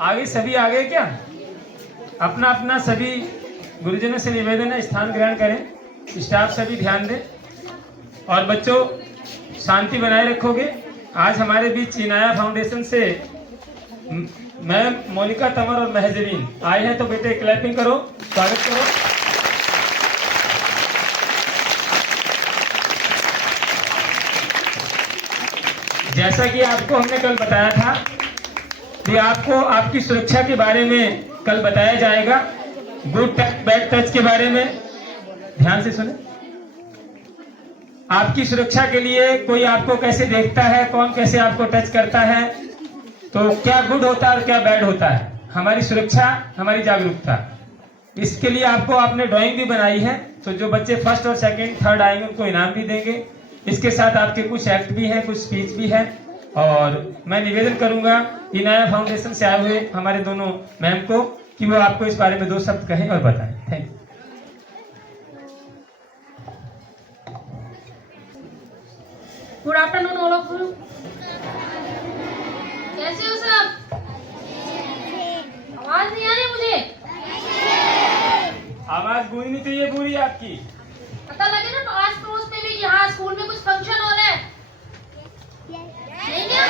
आगे सभी आ गए क्या? अपना अपना सभी गुरुजनों से निवेदन है, स्थान ग्रहण करें। स्टाफ सभी ध्यान दें और बच्चों शांति बनाए रखोगे। आज हमारे बीच इनाया फाउंडेशन से मैम मोनिका तंवर और महजबीन आए हैं, तो बेटे क्लैपिंग करो, स्वागत करो। जैसा कि आपको हमने कल बताया था कि आपको आपकी सुरक्षा के बारे में कल बताया जाएगा, गुड टच बैड टच के बारे में। ध्यान से सुने। आपकी सुरक्षा के लिए कोई आपको कैसे देखता है, कौन कैसे आपको टच करता है, तो क्या गुड होता है और क्या बैड होता है। हमारी सुरक्षा, हमारी जागरूकता, इसके लिए आपको आपने ड्राइंग भी बनाई है। तो जो बच्चे फर्स्ट और सेकंड थर्ड आएंगे उनको इनाम भी देंगे। इसके साथ आपके कुछ एक्ट भी है, कुछ स्पीच भी है। और मैं निवेदन करूंगा इनाया फाउंडेशन से आए हुए हमारे दोनों मैम को कि वो आपको इस बारे में 2 शब्द कहें और बताएं। Thank you. Good afternoon all of you. कैसे हो सब? आवाज नहीं आ रही मुझे? आवाज गूंजनी चाहिए पूरी आपकी। पता लगे ना तो आस पड़ोस में भी यहाँ स्कूल में कुछ फंक्शन हो रहा है। नहीं क्या?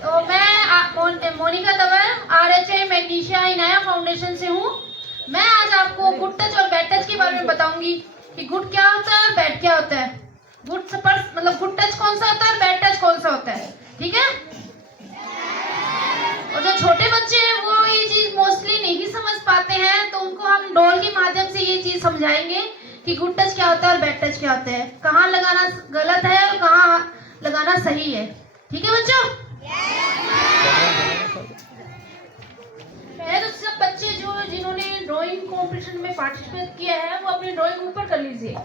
तो मैं Monika Tanwar RHI magnesia Inaya foundation से हूँ। मैं आज आपको गुड टच और बैड टच के बारे में बताऊंगी कि गुड क्या होता है और बैड क्या होता है। गुड मतलब गुड टच कौन सा होता है और बैड टच कौन सा होता है, ठीक है? और जो छोटे बच्चे हैं वो ये चीज मोस्टली नहीं समझ पाते हैं, तो उनको हम डॉल के माध्यम से ये चीज समझाएंगे कि गुड टच क्या होता है और बैड टच क्या होता है, कहाँ लगाना गलत है और कहाँ लगाना सही है। ठीक है बच्चों? पहले तो सब बच्चे जो जिन्होंने ड्राइंग कॉम्पिटिशन में पार्टिसिपेट किया है वो अपनी ड्राइंग ऊपर कर लीजिए।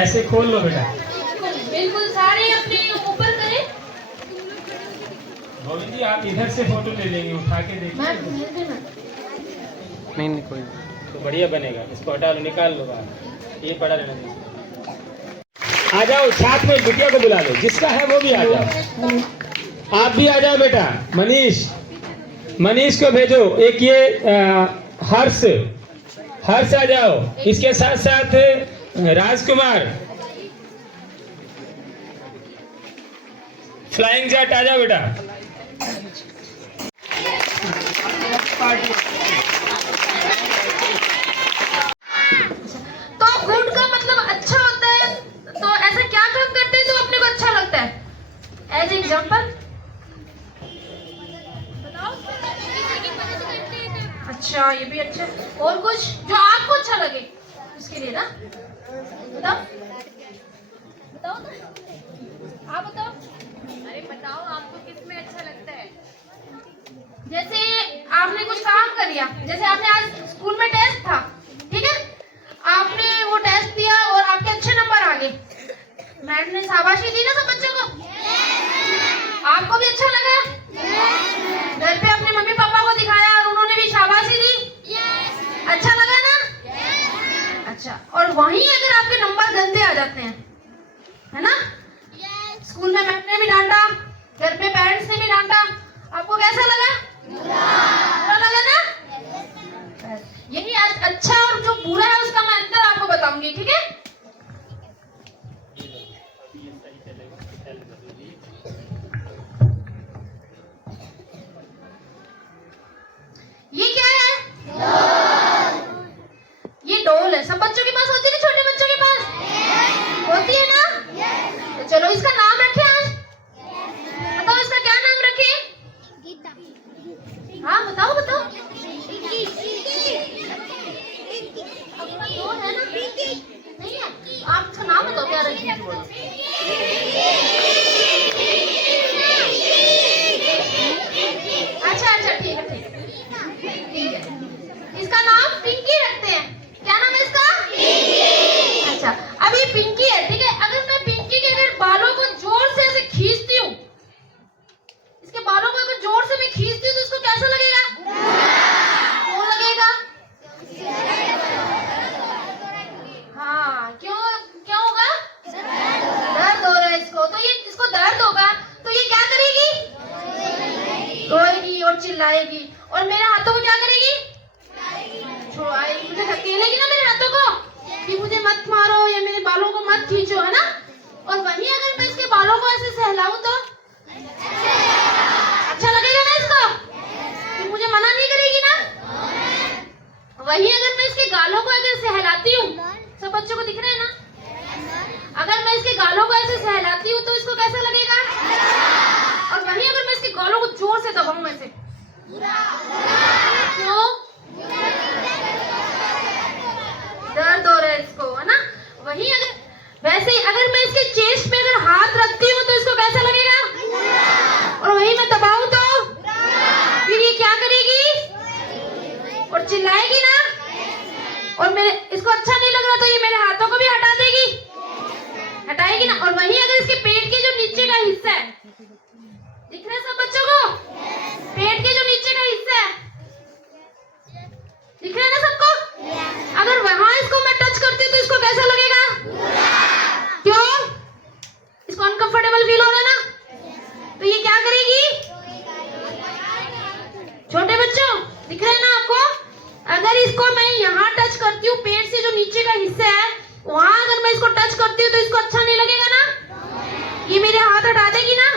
ऐसे खोल लो बेटा। बिल्कुल सारे अपने ऊपर करें। गोविंद जी आप इधर से फोटो ले लेंगे, उठा के देखिए। नहीं कोई तो बढ़िया बनेगा। इसको हटा लो, निकाल लो बाहर, ये पड़ा रहने दो। आ जाओ, साथ में बिटिया को बुला लो, जिसका है वो भी आ जाओ। आप भी आ जाओ बेटा। मनीष को भेजो। एक ये हर्ष आ जाओ। इसके साथ साथ राजकुमार, फ्लाइंग जट आ जाओ बेटा। तो गुड का मतलब अच्छा होता है, तो ऐसा क्या काम करते हैं जो अपने को अच्छा लगता है? एज एग्जाम्पल बताओ। अच्छा, ये भी अच्छा है। और कुछ जो आपको अच्छा लगे उसके लिए ना बताओ। बताओ ना, आप बताओ। अरे बताओ आपको किस में अच्छा लगता है? जैसे आपने कुछ काम कर लिया, जैसे आपने आज स्कूल में टेस्ट था, ठीक है? आपने वो टेस्ट दिया और आपके अच्छे नंबर आ गए, मैडम ने शाबाशी दी ना सब बच्चों को। आपको भी अच्छा लगा? घर पे अपने मम्मी पापा को दिखाया और उन्होंने भी शाबाशी दी? अच्छा लगा ना? अच्छा, और वहीं अगर आपके नंबर गंदे आ जाते हैं, है ना? स्कूल में मैम ने भी डांटा, घर पे पेरेंट्स ने भी डांटा, आपको कैसा लगा? बुरा लगा ना? यही आज अच्छा और जो बुरा है उसका मैं अंतर आपको बताऊंगी, ठीक है? ये क्या है? ये डॉल है। सब बच्चों के पास होती है ना? छोटे बच्चों के पास होती है ना? तो चलो इसका नाम रखें आज। बताओ इसका क्या नाम रखें? हाँ बताओ बताओ। डॉल है ना? नहीं है? आप इसका नाम बताओ क्या रखें? अच्छा अच्छा, ठीक है ठीक है। इसका नाम पिंकी रखते हैं। क्या नाम है इसका? पिंकी। अच्छा, अब ये पिंकी है, ठीक है? अगर मैं पिंकी के अगर बालों को बताऊं तो अच्छा लगेगा ना इसको? फिर मुझे मना नहीं करेगी ना? वही अगर मैं इसके गालों को अगर सहलाती हूँ, सब बच्चों को दिख रहा है ना? अगर मैं इसके गालों को ऐसे सहलाती हूँ तो इसको कैसा लगेगा? और वहीं अगर मैं इसके गालों को जोर से दबाऊं ऐसे, क्यों? दर्द हो रहा है इसको, है ना? वहीं अगर वैसे ही अगर मैं इसके चेस्ट पे अगर हाथ रखती हूँ तो इसको कैसा लगेगा? और वहीं मैं दबाऊं तो फिर ये क्या करेगी? और चिल्लाएगी ना? और मेरे इसको अच्छा नहीं लग रहा तो ये मेरे हाथों को भी हटा देगी, हटाएगी ना? और वहीं अगर इसके पेट के जो नीचे का हिस्सा है, दिख रहा है सब बच्चों को? पेट के जो नीचे का हिस्सा है दिख रहा है ना सबको? अगर वहां इसको मैं टच करती हूँ तो इसको कैसा लगेगा? क्यों? इसको अनकंफर्टेबल फील हो रहा है ना? तो ये क्या करेगी? छोटे बच्चों दिख रहा है ना आपको? अगर इसको मैं यहाँ टच करती हूँ, पेट से जो नीचे का हिस्सा है वहां अगर मैं इसको टच करती हूँ तो इसको अच्छा नहीं लगेगा ना? ये मेरे हाथ हटा देगी ना?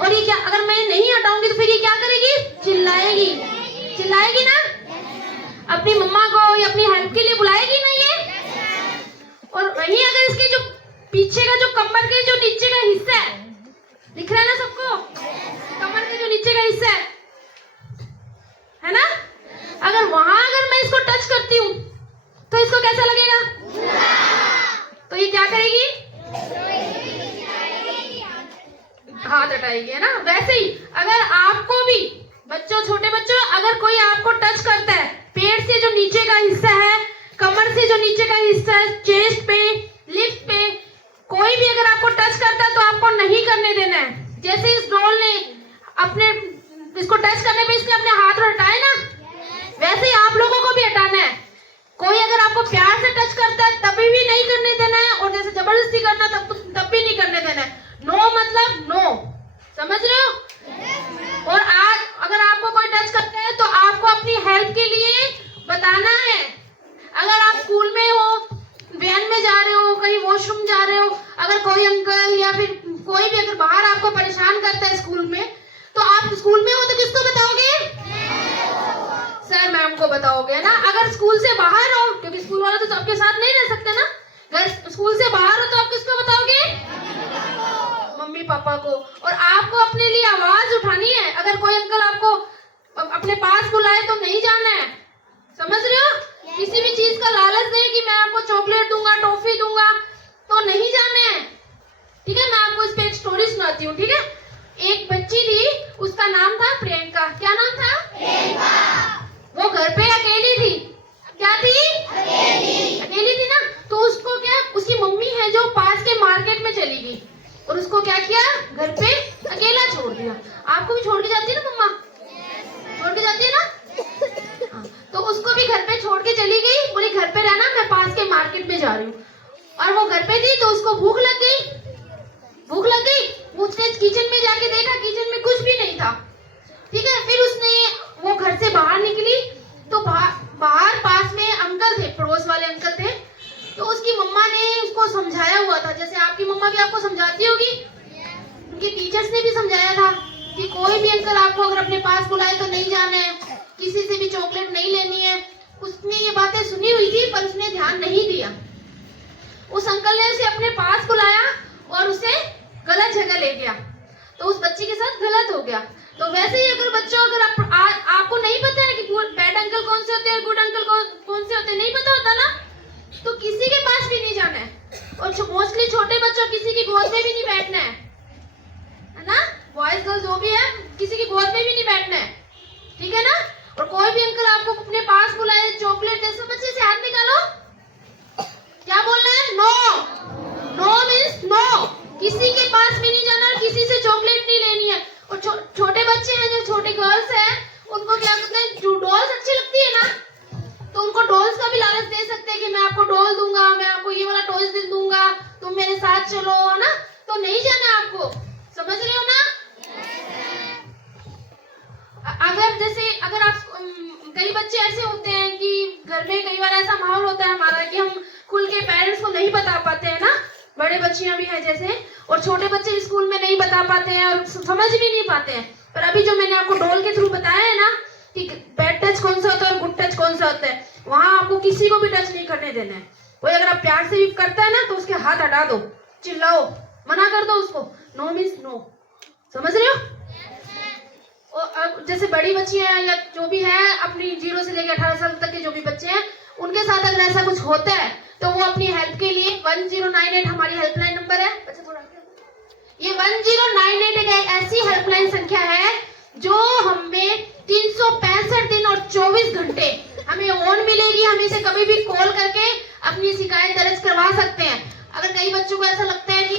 और ये क्या, अगर मैं नहीं हटाऊंगी तो फिर ये क्या करेगी? चिल्लाएगी, चिल्लाएगी ना? अपनी मम्मा को या अपनी हेल्प के लिए बुलाएगी ना ये? और वहीं अगर इसके जो पीछे का जो कमर के जो नीचे का हिस्सा है, दिख रहा है ना सबको? कमर के जो नीचे का हिस्सा है ना? अगर वहां अगर मैं इसको टच करती हूँ तो इसको कैसा लगेगा? तो ये क्या करेगी? हाथ हटाएगी, है ना? वैसे ही अगर आपको भी बच्चों, छोटे बच्चों, अगर कोई आपको टच करता है पेट से जो नीचे का हिस्सा है, कमर से जो नीचे का हिस्सा है, चेस्ट पे, लिप्स पे, कोई भी अगर आपको टच करता है तो आपको नहीं करने देना है। जैसे इस डॉल ने अपने इसको टच करने पे इसने अपने हाथ हटाए ना, वैसे ही आप लोगों को भी हटाना है। कोई अगर आपको प्यार से टच करता है तभी भी नहीं करने देना है, और जैसे जबरदस्ती करना तब भी नहीं करने देना है। नो मतलब नो, समझ रहे हो? और आज अगर आपको कोई टच करता है तो आपको अपनी हेल्प के लिए बताना है। अगर आप स्कूल में हो, वैन में जा रहे हो, कहीं वॉशरूम जा रहे हो, अगर कोई अंकल या फिर कोई भी अगर बाहर आपको परेशान करता है स्कूल में, तो आप स्कूल में हो तो किसको बताओगे? सर मैम को बताओगे ना? अगर स्कूल से बाहर हो, क्योंकि स्कूल वाले तो आपके साथ नहीं रह सकते ना, अगर स्कूल से बाहर हो तो आप किसको बताओगे? मम्मी पापा को। और आपको अपने लिए आवाज उठानी है। अगर कोई अंकल आपको अपने पास बुलाए तो नहीं जाना है, समझ रहे हो? किसी भी चीज का लालच दे कि मैं आपको चॉकलेट दूंगा, टॉफी दूंगा, तो नहीं जाना है, ठीक है? मैं आपको इस पे एक स्टोरी सुनाती हूँ, ठीक है? एक बच्ची थी, उसका नाम था प्रियंका। क्या नाम था? प्रियंका। वो घर पे अकेली थी। क्या थी? अकेली थी ना? तो उसको क्या, उसकी मम्मी है जो पास के मार्केट में चली गई और उसको क्या किया, घर पे अकेला छोड़ दिया। आपको भी छोड़ के जाती है ना मम्मा? छोड़ के जाती है ना? हाँ, तो उसको भी घर पे छोड़ के चली गई, बोली घर पे रहना, मैं पास के मार्केट में जा रही हूँ। और वो घर पे थी तो उसको भूख लग गई। उसने किचन में जाके देखा, किचन में कुछ भी नहीं था, ठीक है? फिर उसने वो घर से बाहर निकली तो बाहर पास में अंकल थे, पड़ोस वाले अंकल थे। तो उसकी मम्मा ने उसको समझाया हुआ था, जैसे आपकी मम्मा भी आपको समझाती होगी, उनके टीचर्स ने भी समझाया था कि कोई भी अंकल आपको अगर अपने पास बुलाए तो नहीं जाना है, किसी से भी चॉकलेट नहीं लेनी है। उसने ये बातें सुनी हुई थी पर उसने ध्यान नहीं दिया। उस अंकल ने उसे अपने पास बुलाया और उसे गलत जगह ले गया, तो उस बच्ची के साथ गलत हो गया। तो वैसे ही अगर बच्चों, अगर आपको नहीं पता है कि बैड अंकल कौन से होते हैं, गुड अंकल कौन से होते हैं, नहीं पता होता ना, तो किसी के पास भी नहीं जाना है। और मोस्टली छोटे बच्चों किसी की गोद में भी नहीं बैठना है ना? बॉयज गर्ल्स जो भी है, किसी की गोद में भी नहीं बैठना है, ठीक है ना? और कोई भी अंकल आपको अपने पास बुलाए, चॉकलेट दे, सब बच्चे से हाथ निकालो। क्या बोलना है? नो। No means no. किसी के पास भी नहीं जाना और किसी से चॉकलेट नहीं लेनी है। और छोटे बच्चे हैं, जो छोटे गर्ल्स हैं, उनको क्या कहते हैं, जो डॉल्स अच्छी लगती है ना, तो उनको डॉल्स का भी लालच दे सकते हैं कि मैं आपको डॉल दूंगा, मैं आपको ये वाला टॉयज दे दूंगा, तुम मेरे साथ चलो, है ना? तो नहीं जाना आपको, समझ रहे हो ना? अगर आप कई बच्चे ऐसे होते हैं कि घर में कई बार ऐसा माहौल होता है हमारा कि हम खुल के पेरेंट्स को नहीं बता पाते हैं ना, बड़े बच्चियां भी हैं जैसे, और छोटे बच्चे स्कूल में नहीं बता पाते हैं और समझ भी नहीं पाते हैं। पर अभी जो मैंने आपको डोल के थ्रू बताया है ना कि बैड टच कौन सा होता है और गुड टच कौन सा होता है, वहां आपको किसी को भी टच नहीं करने देना है। कोई अगर आप प्यार से भी करता है ना तो उसके हाथ हटा दो, चिल्लाओ, मना कर दो उसको, नो मीन्स नो, समझ रहे हो? और अब जैसे बड़ी बच्चियां या जो भी है अपनी 0 से लेकर 18 साल तक के जो भी बच्चे हैं, उनके साथ अगर ऐसा कुछ होता है तो वो अपनी हेल्प के लिए 1098 हमारी हेल्पलाइन नंबर है। अच्छा थोड़ा ये 1098 एक ऐसी हेल्पलाइन संख्या है जो हमें 365 दिन और 24 घंटे हमें ऑन मिलेगी। हम इसे कभी भी कॉल करके अपनी शिकायत दर्ज करवा सकते हैं। अगर कई बच्चों को ऐसा लगता है कि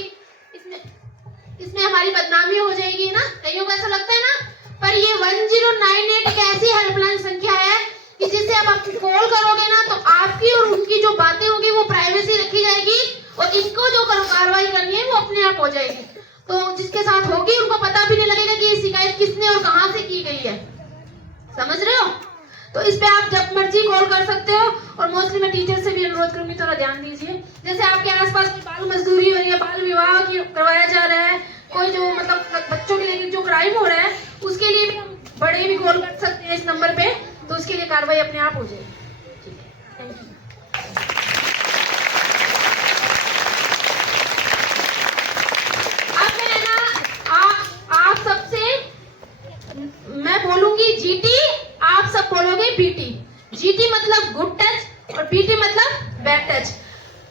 इसमें हमारी बदनामी हो जाएगी ना, कईयों को ऐसा लगता है ना, पर ये 1098 एक ऐसी हेल्पलाइन संख्या है कि जिससे आप कॉल करोगे ना तो आपकी और उनकी जो बातें होगी वो प्राइवेसी रखी जाएगी और इनको जो कार्रवाई करनी है वो अपने आप हो जाएगी। तो जिसके साथ होगी उनको पता भी नहीं लगेगा कि ये शिकायत किसने और कहां से की गई है, समझ रहे हो? तो इस पे आप जब मर्जी कॉल कर सकते हो। और मोस्टली मैं टीचर से भी अनुरोध करूंगी थोड़ा ध्यान दीजिए। जैसे आपके आसपास कोई बाल मजदूरी हो रही है, बाल विवाह करवाया जा रहा है, कोई जो मतलब बच्चों के लिए जो क्राइम हो रहा है, उसके लिए भी हम बड़े भी कॉल कर सकते हैं इस नंबर पे, तो उसके लिए कार्रवाई अपने आप हो जाएगी। ठीक है, थैंक यू। अब मैं ना आप सबसे मैं बोलूंगी जीटी, आप सब बोलोगे बीटी। जीटी मतलब गुड टच और बीटी मतलब बैड टच।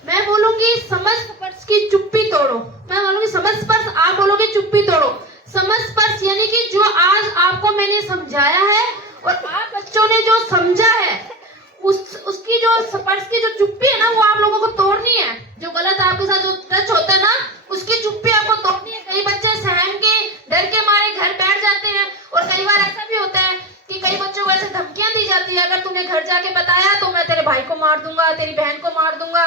मैं बोलूंगी समझ स्पर्श की चुप्पी तोड़ो, मैं बोलूंगी समझ स्पर्श, आप बोलोगे चुप्पी तोड़ो। समझ स्पर्श यानी कि जो आज आपको मैंने समझाया है और आप बच्चों ने जो समझा है उसकी जो स्पर्श की जो चुप्पी है ना वो आप लोगों को तोड़नी है। जो गलत आपके साथ जो टच होता है ना उसकी चुप्पी आपको तोड़नी है। कई बच्चे सहम के डर के मारे घर बैठ जाते हैं और कई बार ऐसा भी होता है कि कई बच्चों को ऐसे धमकियां दी जाती है, अगर तूने घर जाके बताया तो मैं तेरे भाई को मार दूंगा, तेरी बहन को मार दूंगा,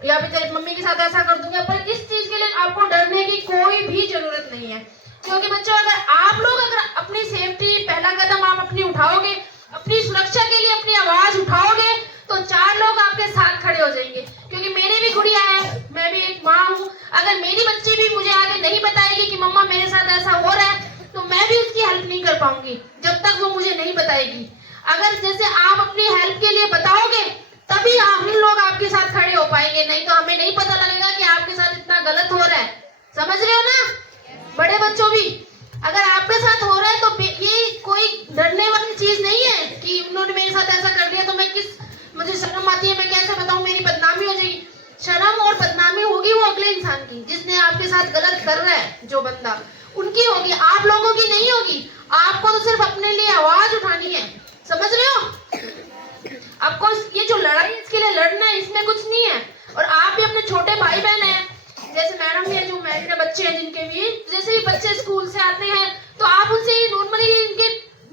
या फिर तेरी मम्मी के साथ ऐसा कर दूंगा। पर इस चीज के लिए आपको डरने की कोई भी जरूरत नहीं है, क्योंकि बच्चों अगर आप लोग अगर अपनी सेफ्टी पहला कदम आप अपनी उठाओगे, अपनी सुरक्षा के लिए अपनी आवाज उठाओगे, तो 4 लोग आपके साथ खड़े हो जाएंगे। क्योंकि मेरी भी गुड़िया है, मैं भी एक माँ हूँ, अगर मेरी बच्ची भी मुझे आगे नहीं बताएगी कि मम्मा मेरे साथ ऐसा हो रहा है, तो मैं भी उसकी हेल्प नहीं कर पाऊंगी जब तक वो मुझे नहीं बताएगी। अगर जैसे आप अपनी हेल्प के लिए बताओगे तभी हम लोग आपके साथ खड़े हो पाएंगे, नहीं तो हमें नहीं पता लगेगा कि आपके साथ इतना गलत हो रहा है। समझ रहे हो ना? बड़े बच्चों भी अगर आपके साथ हो रहा है तो ये कोई डरने वाली चीज नहीं है कि उन्होंने मेरे साथ ऐसा कर दिया तो मुझे शर्म आती है, मैं कैसे बताऊं, मेरी बदनामी हो जाएगी। शर्म और बदनामी होगी वो अगले इंसान की जिसने आपके साथ गलत कर रहा है, जो बंदा, उनकी होगी, आप लोगों की नहीं होगी। आपको तो सिर्फ अपने लिए आवाज उठानी है, समझ रहे हो? आपको ये जो लड़ाई इसके लिए लड़ना है, इसमें कुछ नहीं है। और आप भी अपने छोटे भाई बहन हैं, जैसे मैडम के जो मैरिड बच्चे हैं जिनके भी, जैसे ही बच्चे स्कूल से आते हैं तो आप उनसे नॉर्मली इनके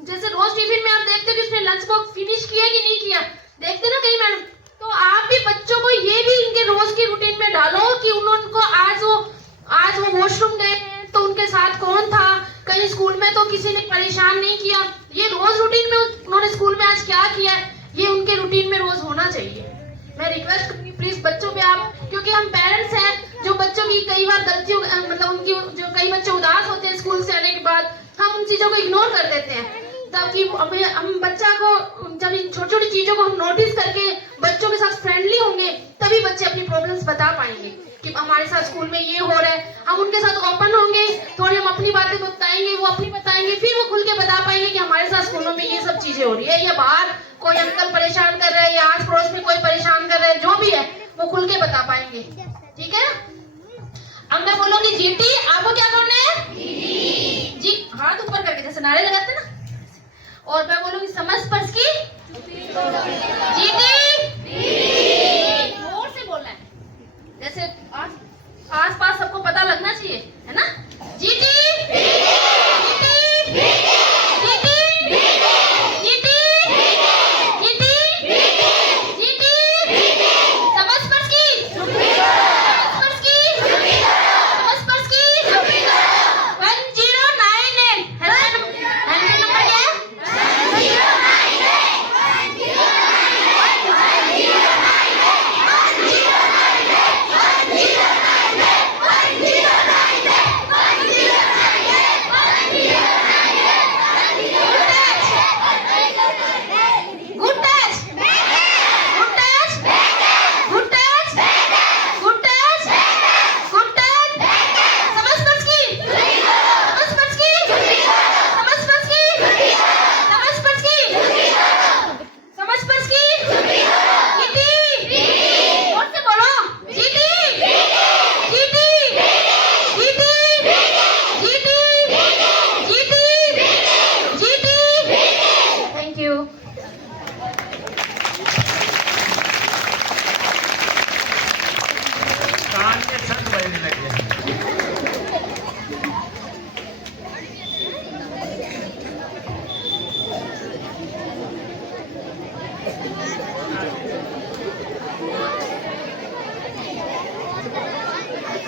जैसे रोज टिफिन में आप देखते हो कि उसने लंच बॉक्स फिनिश किया कि नहीं किया, देखते ना कई मैडम, तो आप भी बच्चों को ये भी इनके रोज की रूटीन में डालो कि उनको आज वो वॉशरूम गए हैं तो उनके साथ कौन था, कहीं स्कूल में तो किसी ने परेशान नहीं किया, ये रोज रूटीन में उन्होंने स्कूल में आज क्या किया है, ये उनके रूटीन में रोज होना चाहिए। मैं रिक्वेस्ट करूंगी प्लीज बच्चों पे आप, क्योंकि हम पेरेंट्स हैं जो बच्चों की कई बार गलतियों मतलब उनकी जो कई बच्चे उदास होते हैं स्कूल से आने के बाद, हम उन चीजों को इग्नोर कर देते हैं। ताकि हम बच्चा को जब इन छोटी छोटी चीजों को हम नोटिस करके बच्चों के साथ फ्रेंडली होंगे तभी बच्चे अपनी प्रॉब्लम्स बता पाएंगे कि हमारे साथ स्कूल में ये हो रहा है। हम उनके साथ ओपन होंगे, थोड़ी हम अपनी बातें बताएंगे, वो अपनी बताएंगे, फिर वो खुल के बता पाएंगे कि हमारे साथ स्कूलों में ये सब चीजें हो रही है, या बाहर कोई अंकल परेशान कर रहा है, या आस पड़ोस में कोई परेशान कर रहा है, जो भी है वो खुल के बता पाएंगे। ठीक है, अब मैं बोलूंगी जीटी, आपको क्या करना है? जी हाथ ऊपर करके जैसे नारे लगाते ना, और मैं बोलूंगी समझ स्पर्श की जीटी, जोर से बोलना है, जैसे आस पास सबको पता लगना चाहिए, है ना? जीटी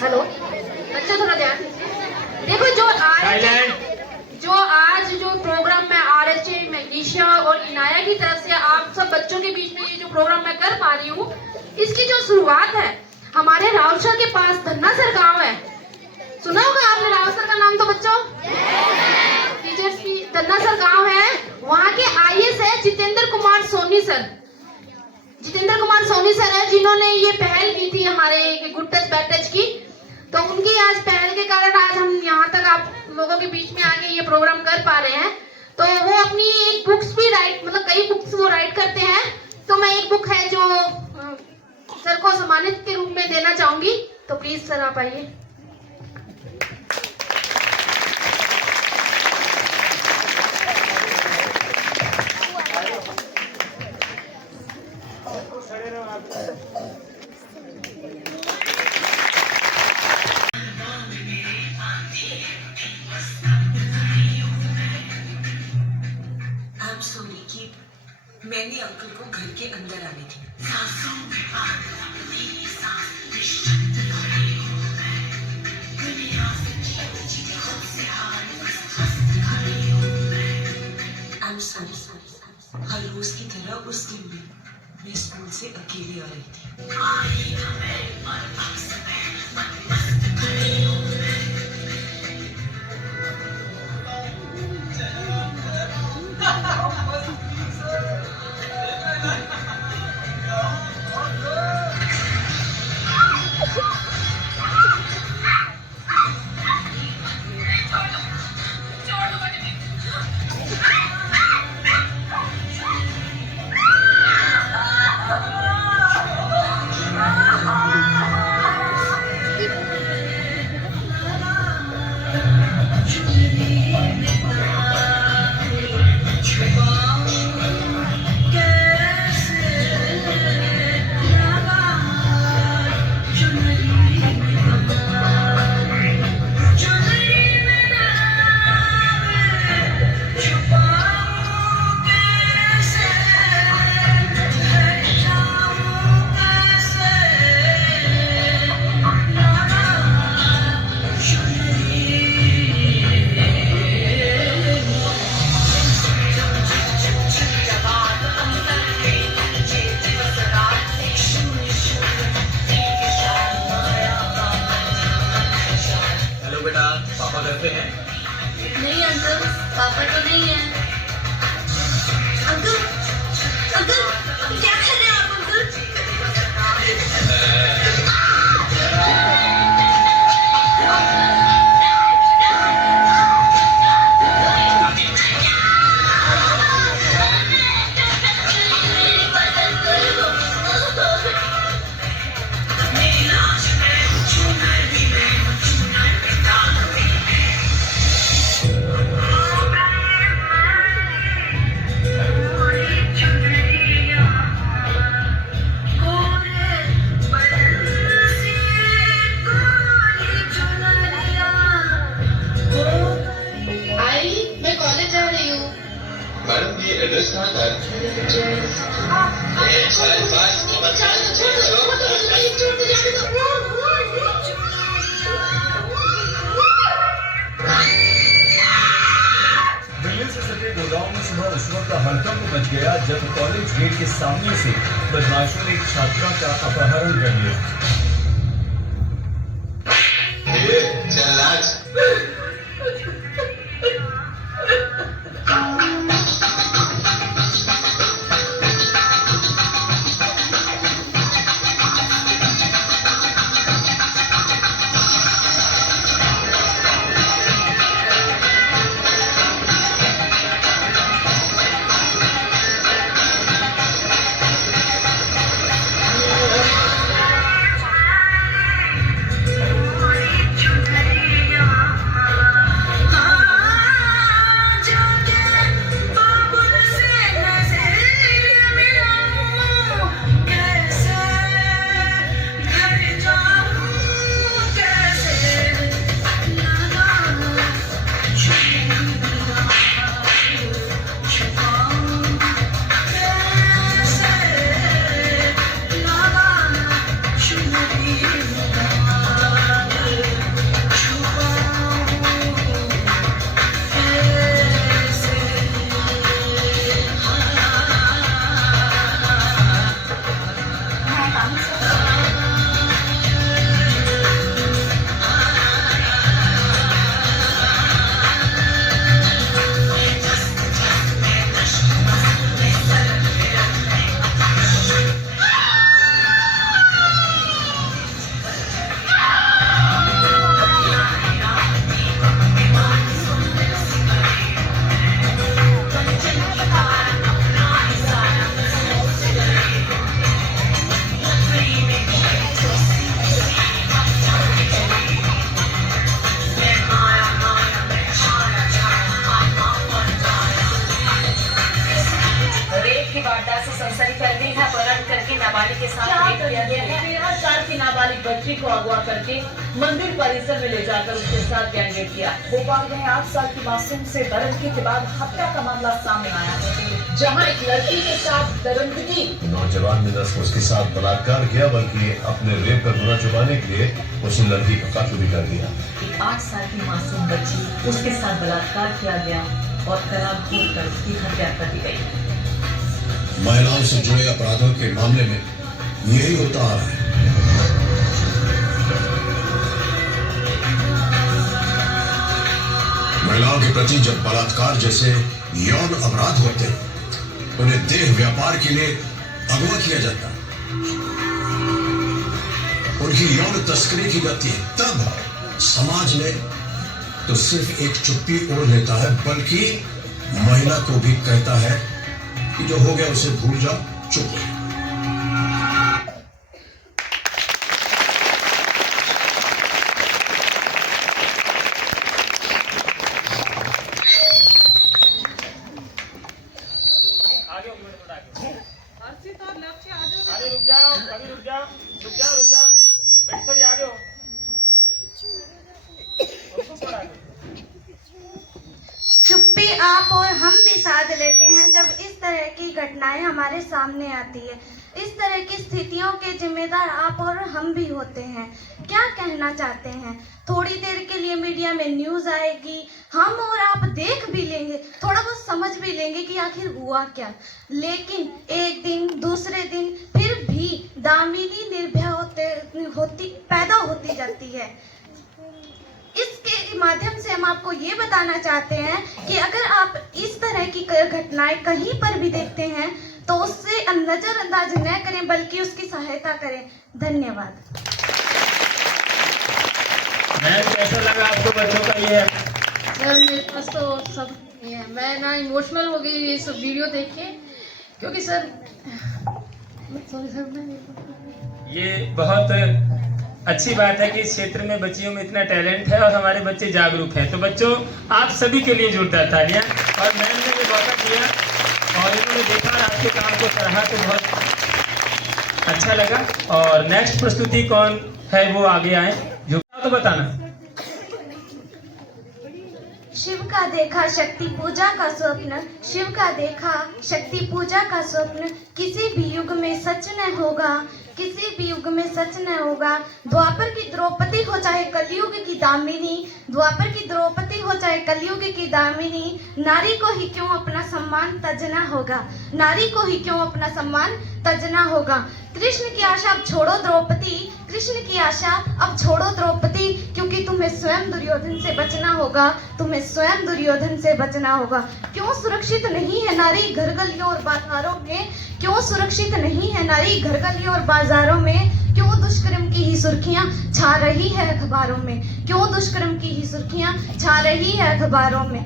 हेलो, बच्चा थोड़ा ध्यान दीजिए। देखो जो आज जो प्रोग्राम मैं आरएचए, मैग्नीशिया और इनाया की तरफ से आप सब बच्चों के बीच में ये जो प्रोग्राम मैं कर पा रही हूँ, इसकी जो शुरुआत है हमारे रावसर के पास धन्नासर गांव है। सुना होगा आपने रावसर का नाम तो बच्चों? टीचर्स की धन्नासर गांव है, वहाँ के आईएएस है जितेंद्र कुमार सोनी सर। जितेंद्र कुमार सोनी सर है जिन्होंने ये पहल की थी हमारे गुड टच बैड टच की। तो उनकी आज पहल के कारण आज हम यहाँ तक आप लोगों के बीच में आके ये प्रोग्राम कर पा रहे हैं। तो वो अपनी एक बुक्स भी राइट, मतलब कई बुक्स वो राइट करते हैं। तो मैं एक बुक है जो सर को सम्मानित के रूप में देना चाहूंगी। तो प्लीज सर आप आइए। मैंने अंकल को घर के अंदर आने दी। हर रोज की तरह उस दिन भी मैं स्कूल से अकेले आ रही थी। नहीं अंकल, पापा तो नहीं है। अंकल, अंकल क्या कर रहे हैं आप अंकल? मैडम ये एड्रेस कहाँ का है? दिल्ली से सटे गुड़गांव में सुबह उस वक्त हड़कंप मच गया जब कॉलेज गेट के सामने से बदमाशों ने एक छात्रा का अपहरण कर लिया। चल आज बच्ची को अगवा करके मंदिर परिसर में ले जाकर उसके साथ गैंगरेप किया। भोपाल में 8 साल की मासूम से दरिंदगी के बाद हत्या का मामला सामने आया है, जहां एक लड़की के साथ दरिंदगी। नौजवान ने न सिर्फ उसके साथ बलात्कार किया बल्कि अपने रेप का गुनाह छुपाने के लिए उस लड़की का कत्ल भी कर दिया। एक 8 साल की मासूम बच्ची, उसके साथ बलात्कार किया गया और गला घोंटकर उसकी हत्या कर दी गई। महिलाओं से जुड़े अपराधों के मामले में यही होता आ रहा है। महिलाओं के प्रति जब बलात्कार जैसे यौन अपराध होते हैं, उन्हें देह व्यापार के लिए अगवा किया जाता है, उनकी यौन तस्करी की जाती है, तब समाज में तो सिर्फ एक चुप्पी ओढ़ लेता है, बल्कि महिला को भी कहता है कि जो हो गया उसे भूल जाओ, चुप रहो। अरे रुक जाओ, अभी रुक जाओ, रुक जाओ, रुक जाओ, बैठ थोड़ी आगे हो। चुप्पी आप और हम भी साथ लेते हैं जब इस तरह की घटनाएं हमारे सामने आती है। इस तरह की स्थितियों के जिम्मेदार आप और हम भी होते हैं। क्या कहना चाहते हैं? थोड़ी देर के लिए मीडिया में न्यूज आएगी, हम और आप देख भी लेंगे, थोड़ा बहुत समझ भी लेंगे कि आखिर हुआ क्या, लेकिन एक दिन दूसरे दिन फिर भी दामिनी निर्भया पैदा होती जाती है। इसके माध्यम से हम आपको ये बताना चाहते हैं कि अगर आप इस तरह की घटनाएं कहीं पर भी देखते हैं तो उससे नजरअंदाज न करें बल्कि उसकी सहायता करें। धन्यवाद। मैम कैसा लगा आपको बच्चों का ये? सर मेरे पास तो सब ये है, मैं ना इमोशनल हो गई ये सब वीडियो देख के, क्योंकि सर सॉरी सर ये बहुत अच्छी बात है कि इस क्षेत्र में बच्चियों में इतना टैलेंट है और हमारे बच्चे जागरूक हैं। तो बच्चों, आप सभी के लिए जोरदार तालियां। और मैम ने भी मौका दिया और इन्होंने देखा और आपके काम को सराहा, तो बहुत अच्छा लगा। और नेक्स्ट प्रस्तुति कौन है वो आगे आए, जो तो बताना। शिव का देखा शक्ति पूजा का स्वप्न, शिव का देखा शक्ति पूजा का स्वप्न किसी भी युग में सच न होगा, किसी भी युग में सच न होगा। द्वापर की द्रौपदी हो चाहे कलयुग की दामिनी, द्वापर की द्रौपदी हो चाहे कलयुग की दामिनी, नारी को ही क्यों अपना सम्मान तजना होगा, नारी को ही क्यों अपना सम्मान तजना होगा। कृष्ण की आशा अब छोड़ो द्रौपदी, कृष्ण की आशा अब छोड़ो द्रौपदी, क्योंकि तुम्हें स्वयं दुर्योधन से बचना होगा, तुम्हें स्वयं दुर्योधन से बचना होगा। क्यों सुरक्षित नहीं है नारी घर गलियों और बाजारों में, क्यों सुरक्षित नहीं है नारी घर गलियों और बाजारों में, क्यों दुष्कर्म की ही सुर्खियां छा रही है अखबारों में, क्यों दुष्कर्म की ही सुर्खियां छा रही है अखबारों में।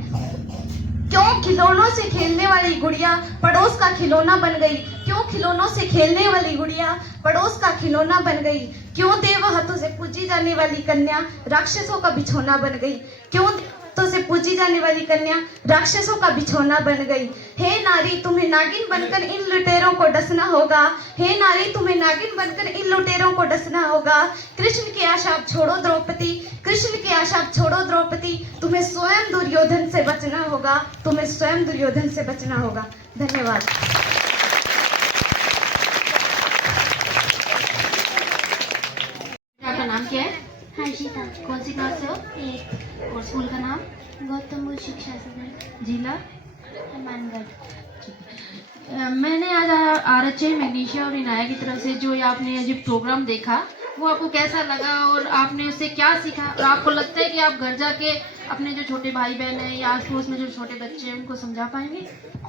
क्यों खिलौनों से खेलने वाली गुड़िया पड़ोस का खिलौना बन गई, क्यों खिलौनों से खेलने वाली गुड़िया पड़ोस का खिलौना बन गई, क्यों देव हाथों से पूजी जाने वाली कन्या राक्षसों का बिछौना बन गई, क्यों हाथों से पूजी जाने वाली कन्या राक्षसों का बिछौना बन गई। हे नारी तुम्हें नागिन बनकर इन लुटेरों को डसना होगा, हे नारी तुम्हें नागिन बनकर इन लुटेरों को डसना होगा। कृष्ण की आशा अब छोड़ो द्रौपदी, कृष्ण की आशा अब छोड़ो द्रौपदी, तुम्हें स्वयं दुर्योधन से बचना होगा, तुम्हें स्वयं दुर्योधन से बचना होगा। धन्यवाद। आपका नाम क्या है? हर्षिता। कौन सी क्लास से हो? एक। और स्कूल का नाम? गौतम बुद्ध शिक्षा सदन, जिला? हनुमानगढ़। मैंने आज आरएचए मैग्नीशिया और इनाया की तरफ से जो आपने जो प्रोग्राम देखा वो आपको कैसा लगा और आपने उससे क्या सीखा, और आपको लगता है कि आप घर जाके अपने जो छोटे भाई बहन हैं या आस पड़ोस में जो छोटे बच्चे हैं उनको समझा पाएंगे?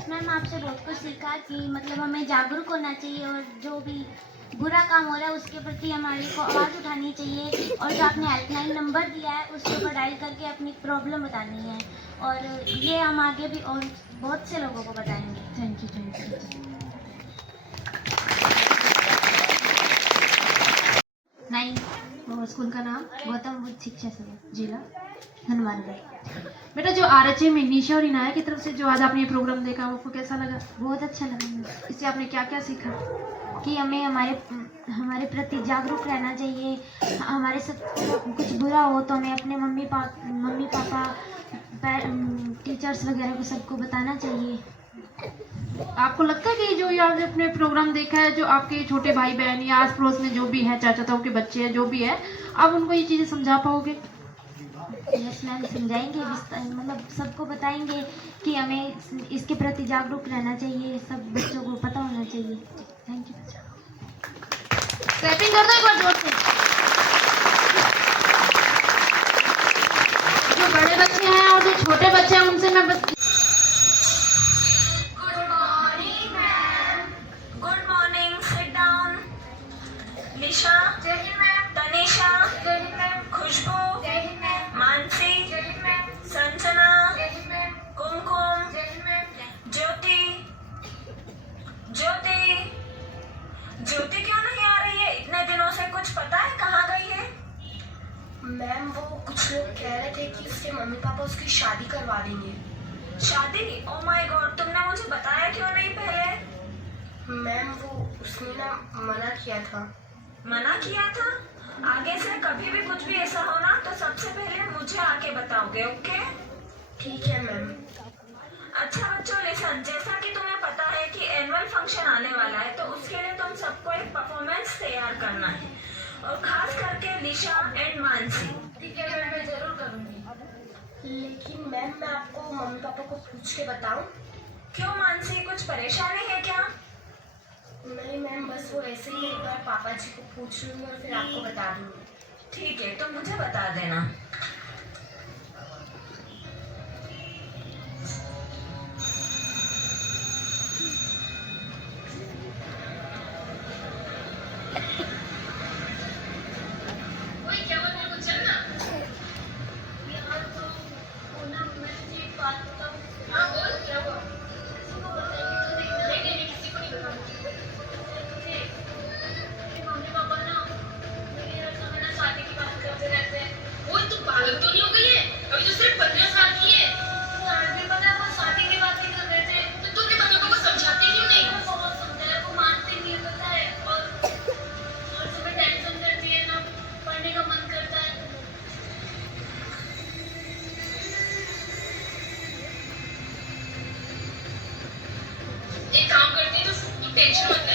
मैम आपसे बहुत कुछ सीखा कि मतलब हमें जागरूक होना चाहिए और जो भी बुरा काम हो रहा है उसके प्रति हमारी को आवाज़ उठानी चाहिए, और जो आपने हेल्पलाइन नंबर दिया है उसके ऊपर डायल करके अपनी प्रॉब्लम बतानी है, और ये हम आगे भी और बहुत से लोगों को बताएंगे। Thank you, thank you. 9 और स्कूल का नाम? गौतम बुद्ध शिक्षा सदन, जिला? हनुमानगढ़। बेटा जो आरएचए मैग्नीशिया और इनाया की तरफ से जो आज आपने ये प्रोग्राम देखा आपको कैसा लगा? बहुत अच्छा लगा मुझे इससे आपने क्या क्या सीखा? कि हमें हमारे हमारे प्रति जागरूक रहना चाहिए। हमारे साथ कुछ बुरा हो तो हमें अपने मम्मी पापा टीचर्स वगैरह को सबको बताना चाहिए। आपको लगता है कि जो ये आपने अपने प्रोग्राम देखा है, जो आपके छोटे भाई बहन या आस पड़ोस में जो भी है, चाचा ताऊ के बच्चे हैं, जो भी है, आप उनको ये चीजें समझा पाओगे? यस मैम, समझाएंगे, मतलब सबको बताएंगे कि हमें इसके प्रति जागरूक रहना चाहिए, सब बच्चों को पता होना चाहिए। Thank you. क्लैपिंग कर दो एक बार जोर से। जो बड़े बच्चे हैं और जो छोटे बच्चे हैं उनसे मैं good morning ma'am. Good morning, sit down. Lisha, Tanisha, Khushboo, Mansi, Sanjana, Kumkum, Jyoti. Jyoti क्यों नहीं आ रही है? इतने दिनों से कुछ पता है कहाँ गई है? मैम वो कुछ लोग कह रहे थे कि उसके मम्मी पापा उसकी शादी करवा देंगे। शादी? ओ माय गॉड, तुमने मुझे बताया क्यों नहीं पहले? मैम वो उसने ना मना किया था। मना किया था? आगे से कभी भी कुछ भी ऐसा हो ना तो सबसे पहले मुझे आके बताओगे, ओके? ठीक है मैम। अच्छा बच्चों, लिसन, जैसा कि तुम्हें पता है कि एनुअल फंक्शन आने वाला है, तो उसके लिए तुम सबको एक परफॉर्मेंस तैयार करना है, और खास करके लिशा एंड मानसी। ठीक है मैम, मैं जरूर करूँगी। लेकिन मैम मैं आपको मम्मी पापा को पूछ के बताऊं? क्यों मानसी, कुछ परेशानी है क्या? नहीं मैम, बस वो ऐसे ही एक बार पापा जी को पूछ लूंगी और फिर आपको बता दूंगी। ठीक है, तुम मुझे बता देना। एक काम करते हैं, तो टेंशन मत ले,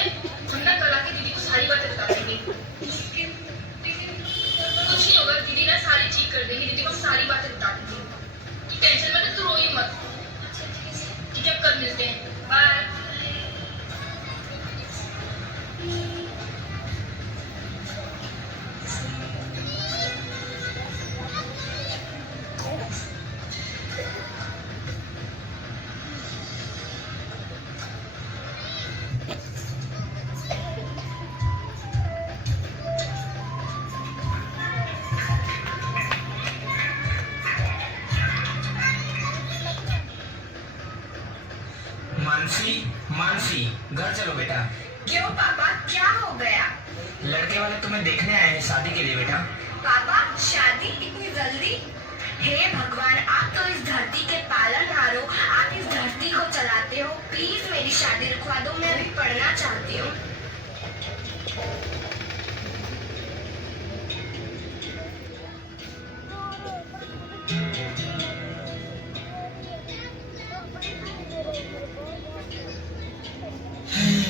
हम ना कल आके दीदी को सारी बातें बता देंगे। लेकिन कुछ नहीं होगा, दीदी ना सारी ठीक कर देंगी, दीदी को सारी बातें बता देंगे। तू टेंशन मत ले, तू रोई मत। अच्छा ठीक है, कल मिलते हैं, बाय। मानसी, घर चलो बेटा। क्यों पापा, क्या हो गया? लड़के वाले तुम्हें देखने आए हैं शादी के लिए बेटा। पापा, शादी इतनी जल्दी? हे भगवान, आप तो इस धरती के पालनहार हो, आप इस धरती को चलाते हो। प्लीज मेरी शादी रुकवा दो, मैं अभी पढ़ना चाहती हूँ।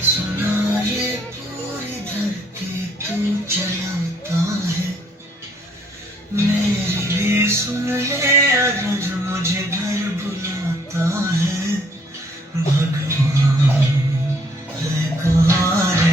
सुना ये पूरी धरती तू चलाता है, मेरी भी सुन ले अगर मुझे घर बुलाता है। भगवान है कहाँ रे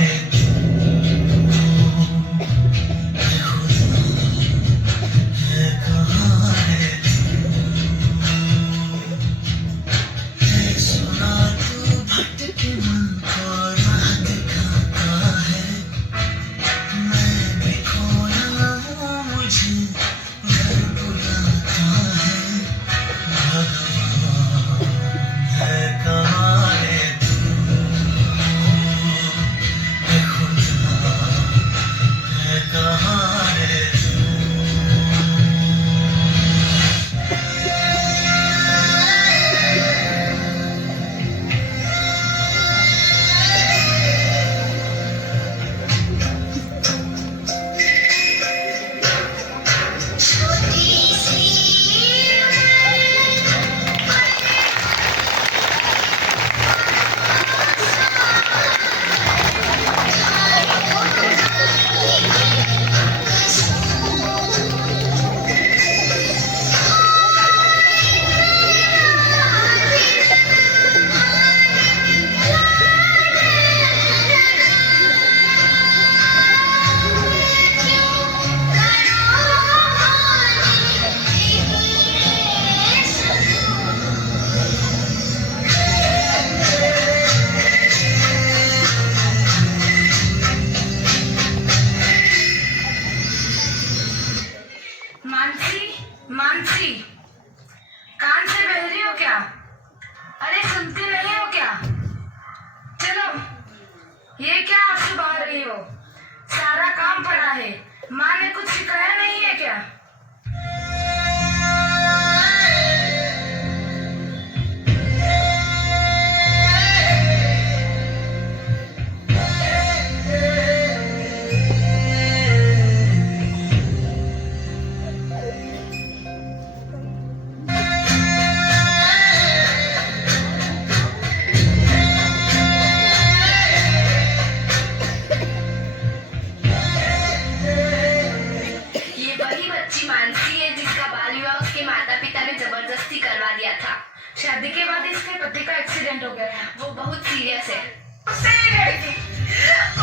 मानसी, कान से बहरी हो क्या? अरे सुनती नहीं हो क्या? चलो, ये क्या आंसू बहा रही हो? सारा काम पड़ा है, माँ ने कुछ सिखाया नहीं है क्या? जबरदस्ती करवा दिया था। शादी के बाद इसके पति का एक्सीडेंट हो गया है, वो बहुत सीरियस है।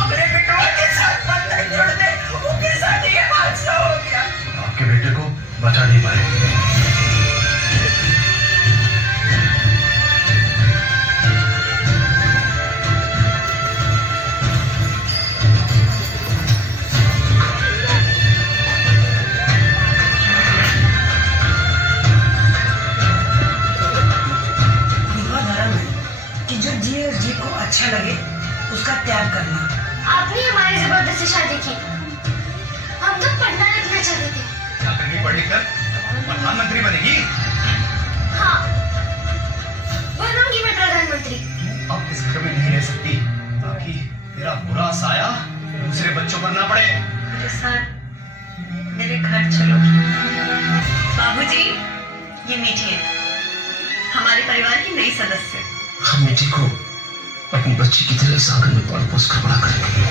अपने बेटों के साथ मत नहीं जोड़ते, उनके साथ ये हादसा हो गया। आपके बेटे को बचा नहीं पाए। अच्छा लगे उसका त्याग करना। आपने हमारी जबरदस्ती शादी की, हम तो पढ़ना लिखना चाहते थे। पढ़ लिख कर प्रधानमंत्री बनेगी? हाँ, बनूंगी मैं प्रधानमंत्री। अब इस घर में नहीं रह सकती ताकि मेरा बुरा साया दूसरे बच्चों पर ना पड़े। मेरे साथ मेरे घर चलो। बाबूजी, ये मीठी है, हमारे परिवार की नई सदस्य। हम मीठी को अपनी बच्ची की तरह सागर में पाल पोस कर बड़ा करेंगे।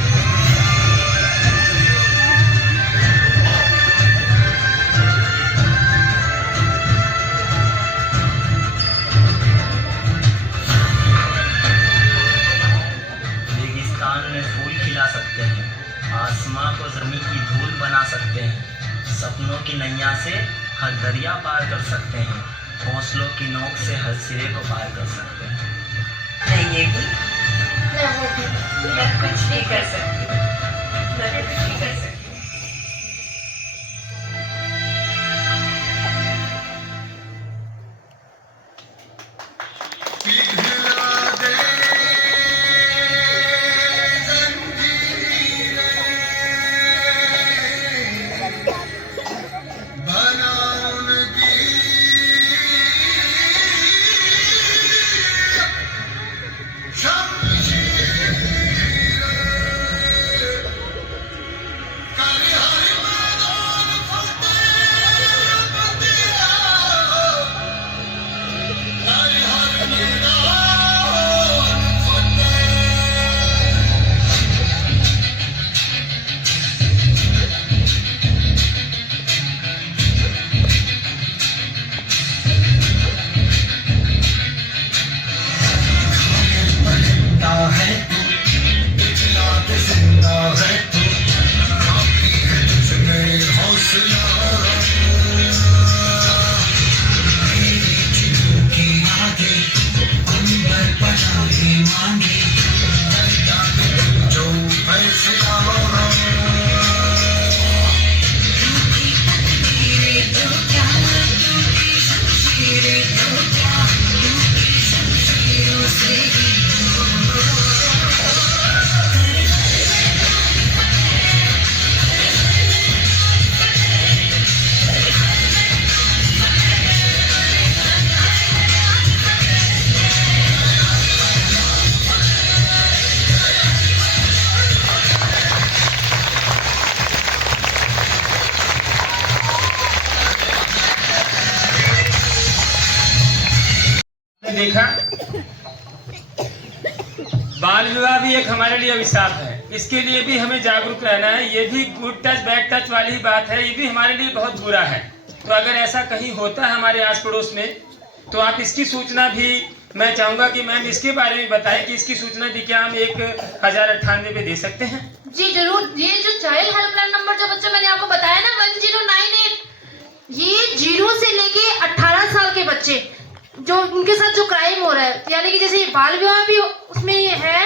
रेगिस्तान में फूल खिला सकते हैं, आसमां को जमीन की धूल बना सकते हैं, सपनों की नैया से हर दरिया पार कर सकते हैं, हौसलों की नोक से हर सिरे को पार कर सकते हैं। नहीं ये भी मैं कुछ नहीं कर सकती, मैं कुछ नहीं कर सकती। देखा, बाल विवाह भी एक हमारे लिए अभिशाप है, इसके लिए भी हमें जागरूक रहना है। ये भी गुड टच बैड टच वाली बात है, ये भी हमारे लिए बहुत बुरा है। तो अगर ऐसा कहीं होता है हमारे आस पड़ोस में, तो आप इसकी सूचना भी, मैं चाहूंगा कि मैम इसके बारे में बताएं कि इसकी सूचना भी क्या हम 1098 पे दे सकते हैं? जी जरूर। ये जो चाइल्ड हेल्पलाइन नंबर जो बच्चों मैंने आपको बताया ना 1098, ये 0 से लेके 18 साल के बच्चे जो उनके साथ जो क्राइम हो रहा है, यानी कि जैसे बाल विवाह भी उसमें है,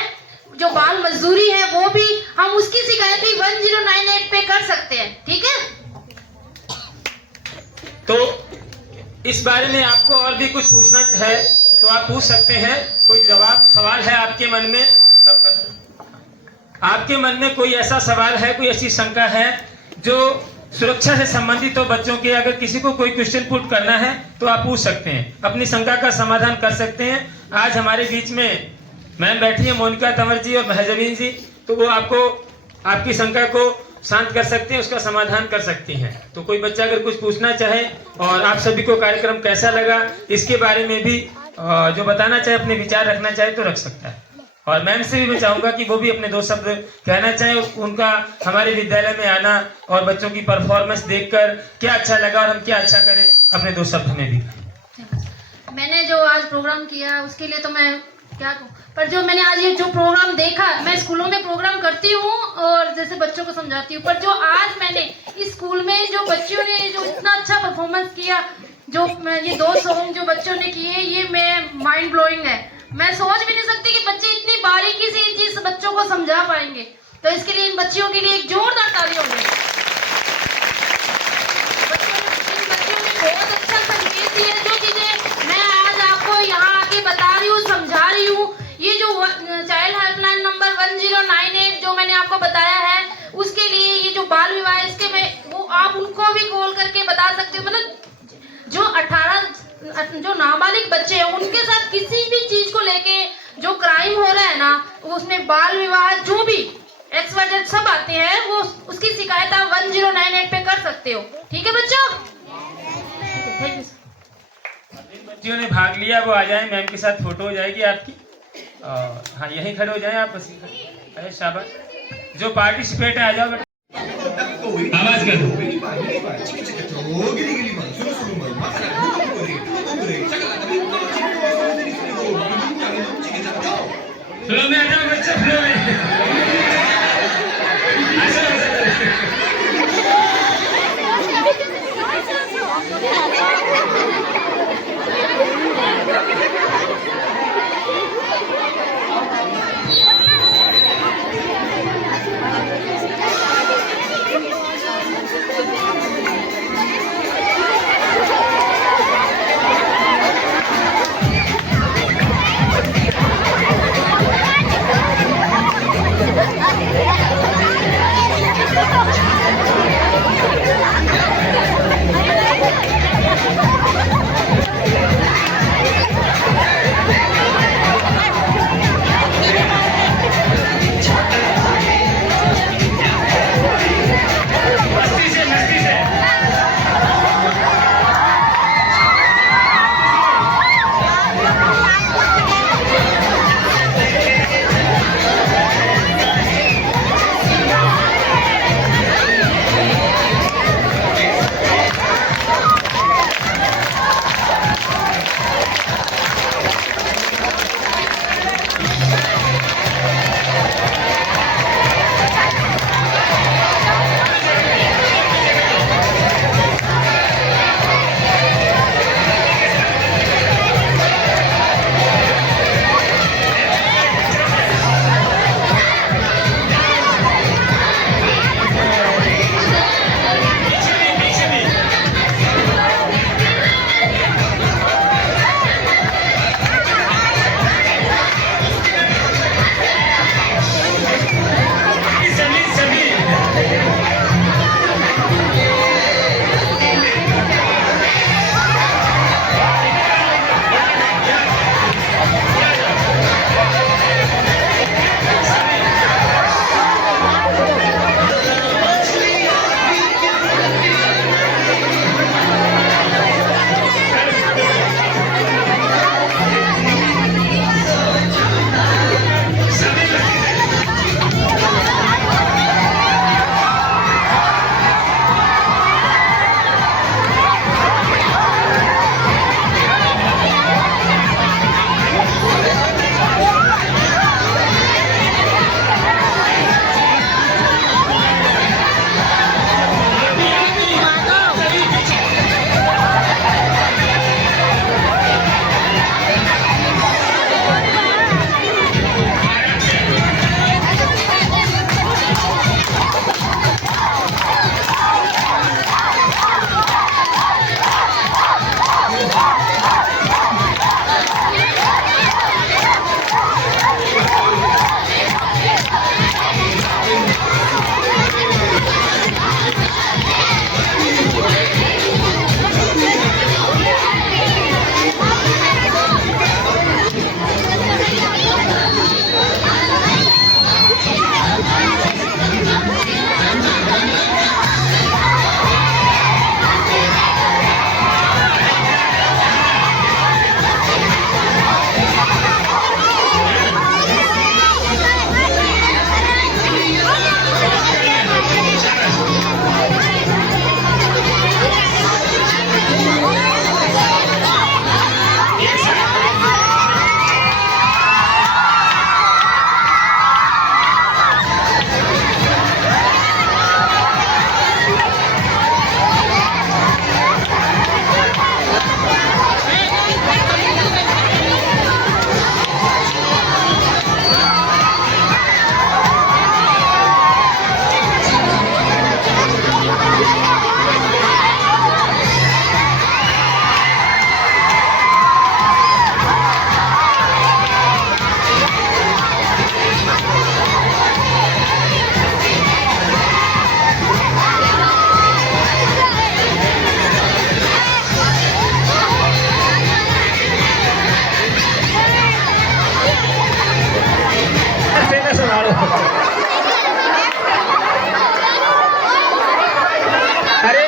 जो बाल मजदूरी है वो भी, हम उसकी शिकायत भी 1098 पे कर सकते हैं। ठीक है, तो इस बारे में आपको और भी कुछ पूछना है तो आप पूछ सकते हैं। कोई सवाल है आपके मन में? तब कर आपके मन में कोई ऐसा सवाल है, कोई ऐसी शंका है जो सुरक्षा से संबंधित हो बच्चों के? अगर किसी को कोई क्वेश्चन पुट करना है तो आप पूछ सकते हैं, अपनी शंका का समाधान कर सकते हैं। आज हमारे बीच में मैम बैठी है, मोनिका तंवर जी और महजबीन जी, तो वो आपको आपकी शंका को शांत कर सकते हैं, उसका समाधान कर सकती हैं। तो कोई बच्चा अगर कुछ पूछना चाहे और आप सभी को कार्यक्रम कैसा लगा इसके बारे में भी जो बताना चाहे, अपने विचार रखना चाहे तो रख सकता है। और मैम से भी मैं चाहूंगा कि वो भी अपने 2 शब्द कहना चाहे, उनका हमारे विद्यालय में आना और बच्चों की परफॉर्मेंस देखकर क्या अच्छा लगा और हम क्या अच्छा करें, अपने 2 शब्द में भी। मैंने जो आज प्रोग्राम किया उसके लिए तो मैं क्या कहूँ, पर जो मैंने आज ये जो प्रोग्राम देखा, मैं स्कूलों में प्रोग्राम करती हूँ और जैसे बच्चों को समझाती हूँ, पर जो आज मैंने इस स्कूल में जो बच्चों ने जो इतना अच्छा परफॉर्मेंस किया, जो ये 2 सॉन्ग जो बच्चों ने किए, ये मैं माइंड ब्लोइंग है। मैं सोच भी नहीं सकती कि बच्चे इतनी बारीकी से ये चीज बच्चों को समझा पाएंगे। तो इसके लिए इन बच्चियों के लिए एक जोरदार ताली होगी। इन बच्चियों ने बहुत अच्छा संकेत दिया, जो चीजें मैं आज आपको यहाँ आके बता रही हूँ, समझा रही हूँ। ये जो चाइल्ड हेल्पलाइन नंबर 1098 जो मैंने आपको बताया है, उसके लिए ये जो बाल विवाह, इसके में वो आप उनको भी कॉल करके बता सकते हो। मतलब जो नाबालिग बच्चे हैं उनके साथ किसी भी चीज को लेके जो क्राइम हो रहा है ना, उसमें बाल विवाह जो भी XYZ सब आते हैं, वो उसकी शिकायत आप 1098 पे कर सकते हो। ठीक है बच्चों? Thank you. बच्चियों ने भाग लिया वो आ जाए, मैम के साथ फोटो हो जाएगी आपकी। हाँ, यहीं खड़े हो जाएं आप, बस अरे शाबाश। जो पार्टिसिपेट है आ जाओ बेटा, आवाज कर दो। फ्लो में आ जाओ बच्चे, फ्लो में।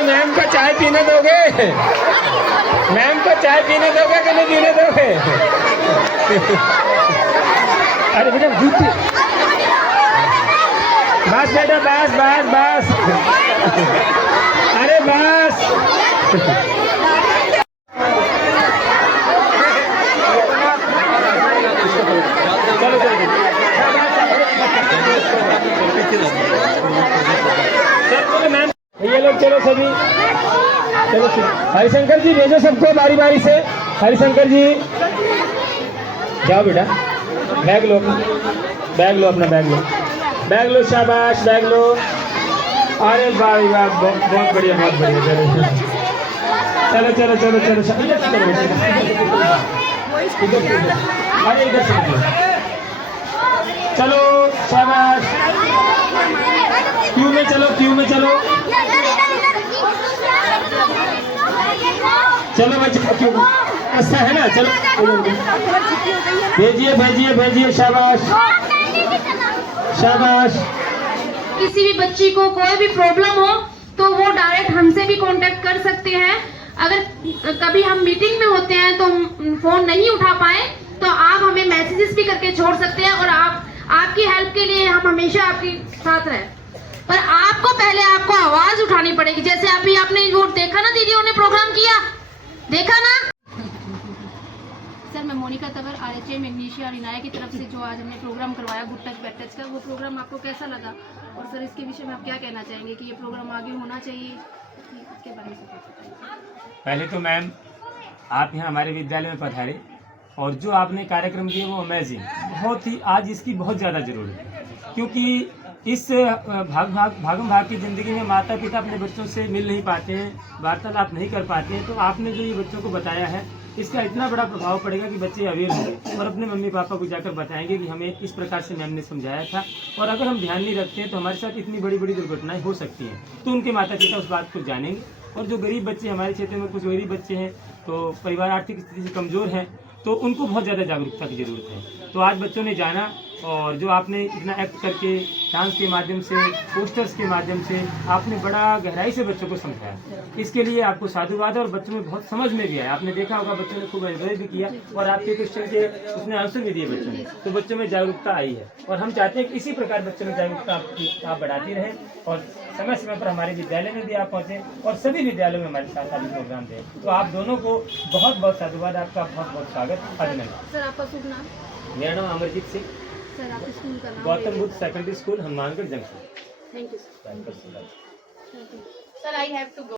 मैम को चाय पीने दोगे? मैम को चाय पीने दोगे कि नहीं पीने दोगे? अरे बेटा दूध बस बेटा बस बस बस, अरे बस। चलो चलो मैम, ये लोग चलो सभी, चलो हरिशंकर जी भेजो सबको बारी बारी से। हरिशंकर जी जाओ बेटा, बैग लो, बैग लो अपना, बैग लो, बैग लो, शाबाश बैग लो। अरे वाह वाह, बहुत बढ़िया, बहुत बढ़िया। चलो चलो चलो चलो चलो, अरे इधर से चलो, शाबाश। क्यू में चलो, क्यू में चलो, चलो बच्चे क्यू ऐसा है ना, चलो भेजिए भेजिए भेजिए, शाबाश शाबाश। किसी भी बच्ची को कोई भी प्रॉब्लम हो तो वो डायरेक्ट हमसे भी कांटेक्ट कर सकते हैं। अगर कभी हम मीटिंग में होते हैं तो फोन नहीं उठा पाए तो आप हमें मैसेजेस भी करके छोड़ सकते हैं, और आपकी हेल्प के लिए हम हमेशा आपके साथ रहे। पर आपको पहले आपको आवाज उठानी पड़ेगी। जैसे अभी आपने वो देखा ना, दीदियों ने प्रोग्राम किया, देखा ना। सर, मैं मोनिका तगर, RHA मैग्नीशिया और इनाया की तरफ से जो आज हमने प्रोग्राम करवाया गुड टच बैड टच का, वो प्रोग्राम आपको कैसा लगा? और सर इसके विषय में आप क्या कहना चाहेंगे कि ये प्रोग्राम आगे होना चाहिए, इसके बारे में बताइए। पहले तो मैम आप यहाँ हमारे विद्यालय में पधारे और जो आपने कार्यक्रम किए वो अमेजिंग, बहुत ही, आज इसकी बहुत ज़्यादा ज़रूरत है, क्योंकि इस भागम भाग की ज़िंदगी में माता पिता अपने बच्चों से मिल नहीं पाते हैं, वार्तालाप नहीं कर पाते हैं। तो आपने जो ये बच्चों को बताया है, इसका इतना बड़ा प्रभाव पड़ेगा कि बच्चे अवेयर होंगे और अपने मम्मी पापा को जाकर बताएंगे कि हमें इस प्रकार से मैम ने समझाया था, और अगर हम ध्यान नहीं रखते हैं तो हमारे साथ इतनी बड़ी बड़ी दुर्घटनाएं हो सकती हैं। तो उनके माता पिता उस बात को जानेंगे। और जो गरीब बच्चे, हमारे क्षेत्र में कुछ गरीब बच्चे हैं तो परिवार आर्थिक स्थिति से कमज़ोर हैं, तो उनको बहुत ज़्यादा जागरूकता की ज़रूरत है। तो आज बच्चों ने जाना, और जो आपने इतना एक्ट करके डांस के माध्यम से, पोस्टर्स के माध्यम से आपने बड़ा गहराई से बच्चों को समझाया, इसके लिए आपको साधुवाद है। और बच्चों में बहुत समझ में भी आया, आपने देखा होगा बच्चों ने खूब एंजॉय भी किया, और आपके क्वेश्चन के उसने आंसर भी दिए बच्चों ने, तो बच्चों में जागरूकता आई है। और हम चाहते हैं कि इसी प्रकार बच्चों में जागरूकता आप बढ़ाती रहें, और समय समय पर हमारे विद्यालय में भी आप पहुँचें, और सभी विद्यालयों में हमारे साथ आदि प्रोग्राम दें। तो आप दोनों को बहुत बहुत साधुवाद, आपका बहुत बहुत स्वागत, अभिनंदन। सर, आपका शुभ नाम? मेरा नाम अमरजीत सिंह, सर, आपके स्कूल का नाम? Gautam Buddha secondary school, Hanumangarh junction. Thank you sir. I have to go.